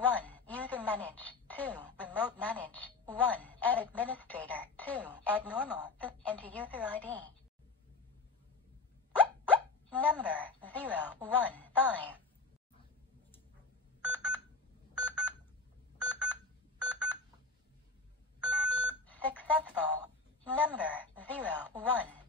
1. User manage. 2. Remote manage. 1. Add administrator. 2. Add normal. Enter user ID. Number 015. Successful. Number 015.